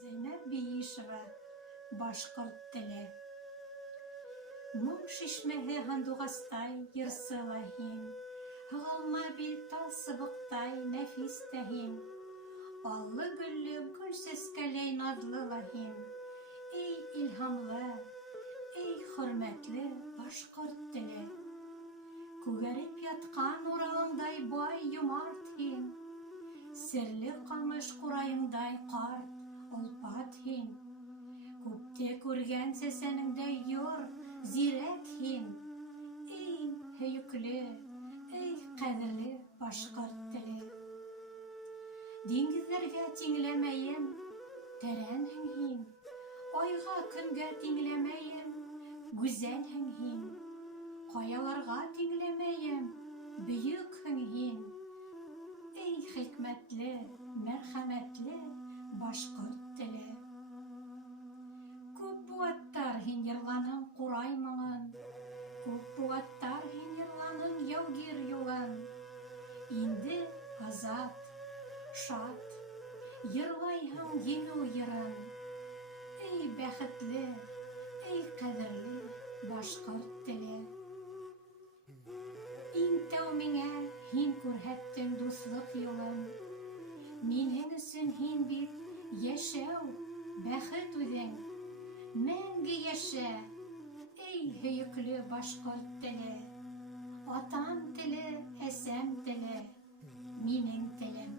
Зәйнәп Биишева, башҡорт теле. Моң шишмәһе һандуғастай йырсы ла һин, һығылма бил тал сыбыҡтай нәфис тә һин, аллы-гөллө гөл сәскәләй наҙлы ла һин. Эй илһамлы, эй хөрмәтле башҡорт теле. Күгәреп ятҡан Уралыңдай бай йомарт һин, серле ҡамыш ҡурайыңдай ҡарт, олпат һин. Күпте күргән сәсәнеңдәй йор, зирәк һин. Эй һөйөклө, эй ҡәҙерле башҡорт теле. Диңгеҙҙәргә тиңләмәйем, тәрәнһең һин. Айға, көнгә тиңләмәйем, гүзәлһең һин. Ҡаяларға тиңләмәйем, бөйөкһең һин. Эй хикмәтле, мәрхәмәтле башҡорт теле. Күп быуаттар һин йырланың ҡурай моңон, күп быуаттар һин йырланың яугир юлын. Инде азат, шат, йырлайһың еңеү йырын. Эй бәхетле, эй ҡәҙерле башҡорт теле. Иң тәү миңә һин күрһәттең дуҫлыҡ юлын. Минең өсөн һин бит йәшәү, бәхет үҙең. Мәңге йәшә, эй һөйөклө башҡорт теле. Атам теле, әсәм теле, минең телем.